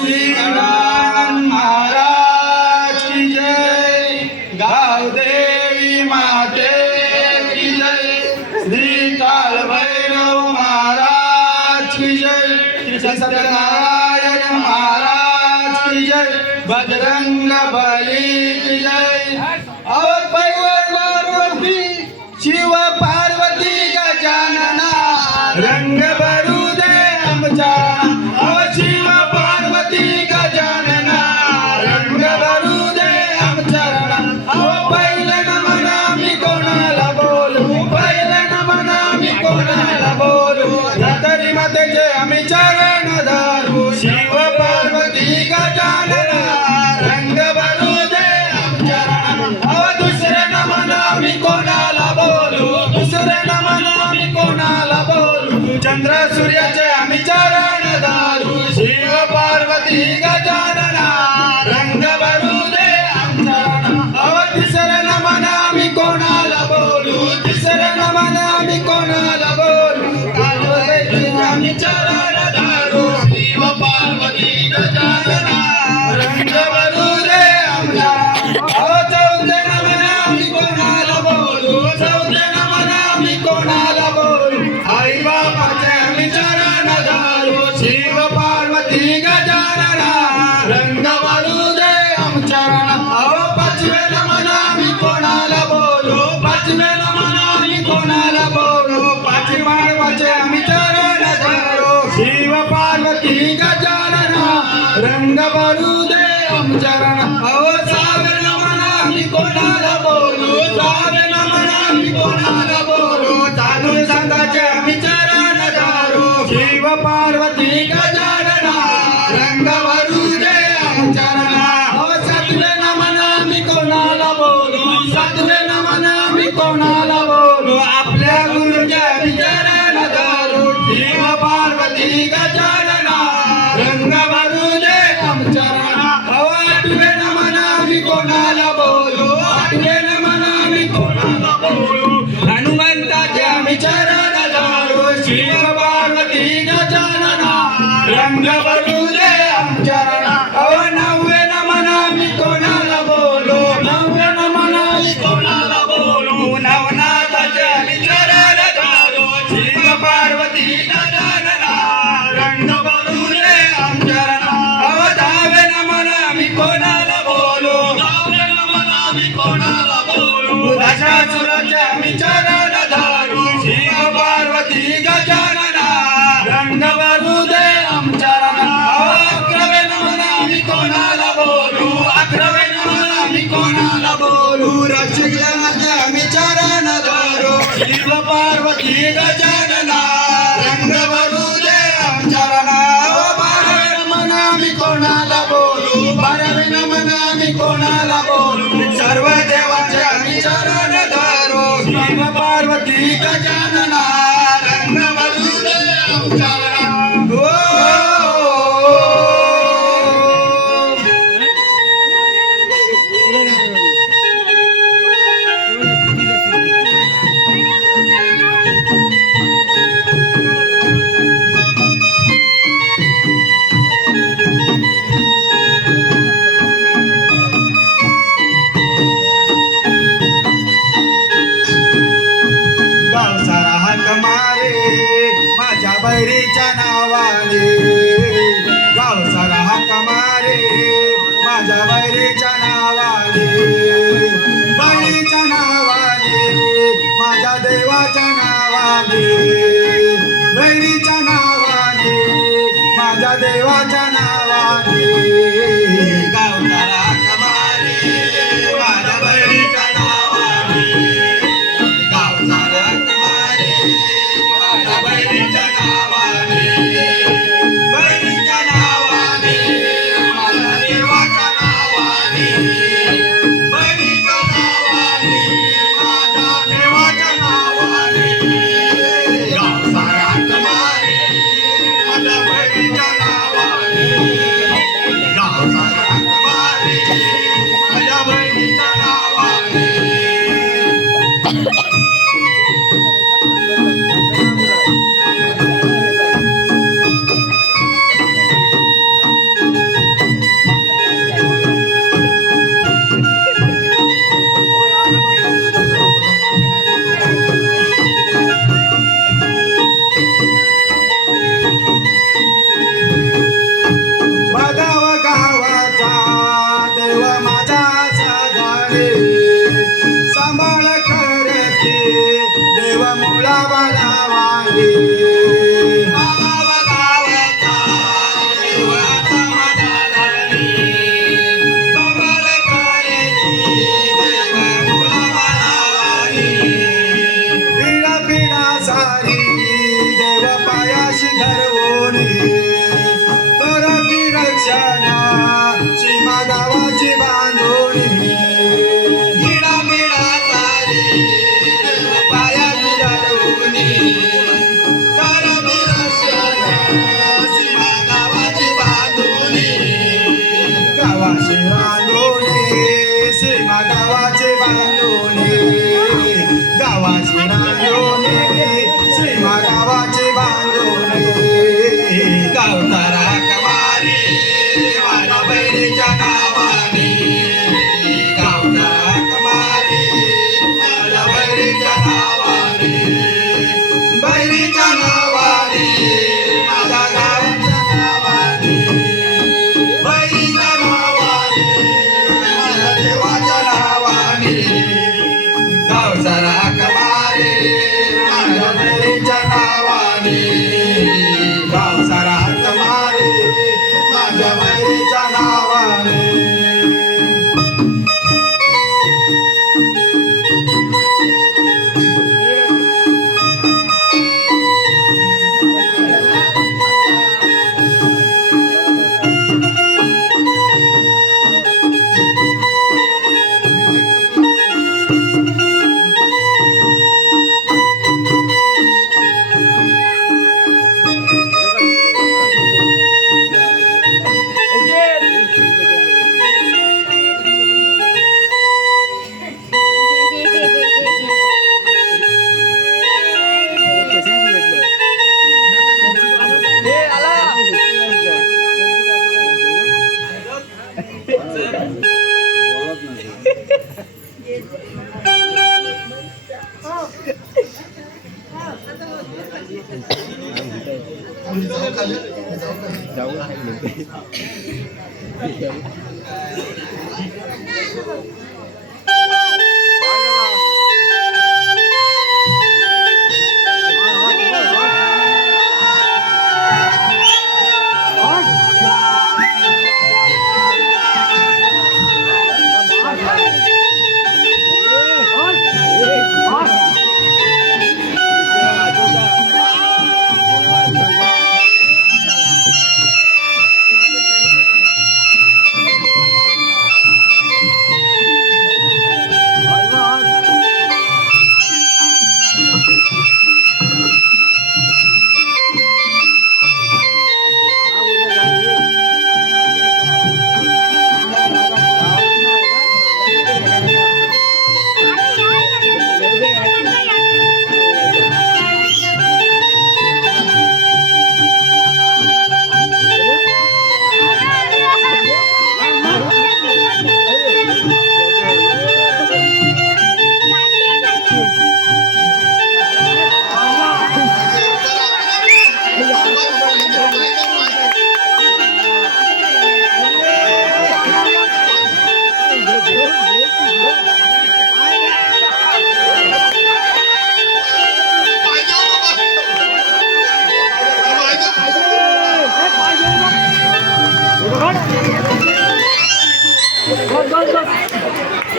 श्री गजानन महाराज की जय। गावदेवी माते की जय। श्री काल भैरव महाराज की जय। श्री सत्यनारायण महाराज की जय। बजरंग बली की जय। पार्वती शिव पार्वती गजानना रंग भरू दे आमच्या। शिव पार्वती गजानना रंग भरू दे आमच्या। पहिले नमन आम्ही कोणाला बोलू, पहिले नमन आम्ही कोणाला बोलू। तरी मातेचे आम्ही चरण धरू। शिव पार्वती गजानना रंग भरू दे आमच्या। दुसरे नमन आम्ही कोणाला बोलू, दुसरे नमन आम्ही कोणाला बोलू। चंद्र सूर्याचे आम्ही चरण धरू। शिव पार्वती गजानना रंग भरू दे आमच्या। तिसरे नमन आम्ही कोणाला बोलू, तिसरे नमन आम्ही कोणाला बोलू। आम्ही चरण धरू। शिव पार्वती गजानना रंग भरू दे आमच्या। चौथे नमन आम्ही कोणाला बोलू, चौथे नमन आम्ही कोणाला बोलू। आई बाबाचे आम्ही चरण धरू। शिव पार्वती गजानना रंग भरू दे आमच्या। पाचवे नमन आम्ही कोणाला बोलू, पाचवे नमन आम्ही कोणाला बोलू। पाचवी माळवाचे आम्ही चरण धरू। शिव पार्वती गजानना रंग भरू दे आमच्या। सहावे नमन आम्ही कोणाला बोलू, सहावे नमन आम्ही कोणाला बोलू। साधू संतांचे आम्ही चरण धरू। शिव पार्वती गजानना रंग भरू दे आमच्या। सातवे नमन आम्ही कोणाला बोलू, सातवे नमन आम्ही कोणाला बोलू। आपल्या गुरुच्या आम्ही चरण धरू। शिव पार्वती गजानना रंग भरू दे आमच्या। आठवे नमन आम्ही कोणाला बोलू, आठवे नमन आम्ही कोणाला बोलू। हनुमंताचे आम्ही चरण धरू। शिव पार्वती गजानना रंग भरू दे आमच्या। नववे नमन आम्ही कोणाला बोलू, नववे नमन आम्ही कोणाला बोलू। नवनाथाचे आम्ही चरण धरू। शिव पार्वती गजानना रंग भरू दे आमच्या। दहावे नमन आम्ही कोणाला बोलू, दहावे नमन आम्ही कोणाला बोलू। दशासुराचे आम्ही चरण धरू। शिव पार्वती गजानना रंग भरू दे आमच्या। अकरावे नमन आम्ही कोणाला बोलू, अकरावे नमन आम्ही कोणाला बोलू। रक्षकाचे आम्ही चरण धरू। शिव पार्वती गजानना रंग भरू दे आमच्या। बारावे नमन आम्ही कोणाला बोलू, बारावे नमन आम्ही कोणाला बोलू। सर्व देवाचे आम्ही चरण धरू। शिव पार्वती गजानना रंग भरू दे आमच्या। गाव सारा हात मारे माझ्या बैरीच्या नावाने। गाव सारा हात मारे माझ्या बैरीच्या नावाने। बैरीच्या नावाने माझ्या देवाच्या नावाने। बैरीच्या नावाने माझ्या देवाच्या नावाने। गाव सारा हात मारे माझ्या बैरीच्या नावाने। गाव सारा हात मारे माझ्या बैरीच्या नावाने। बैरीच्या नावाने माझ्या देवाच्या नावाने। बैरीच्या नावाने माझ्या देवाच्या नावाने। गाव सारा हात मारे माझ्या बैरीच्या नावाने। गाव सारा बस बस बस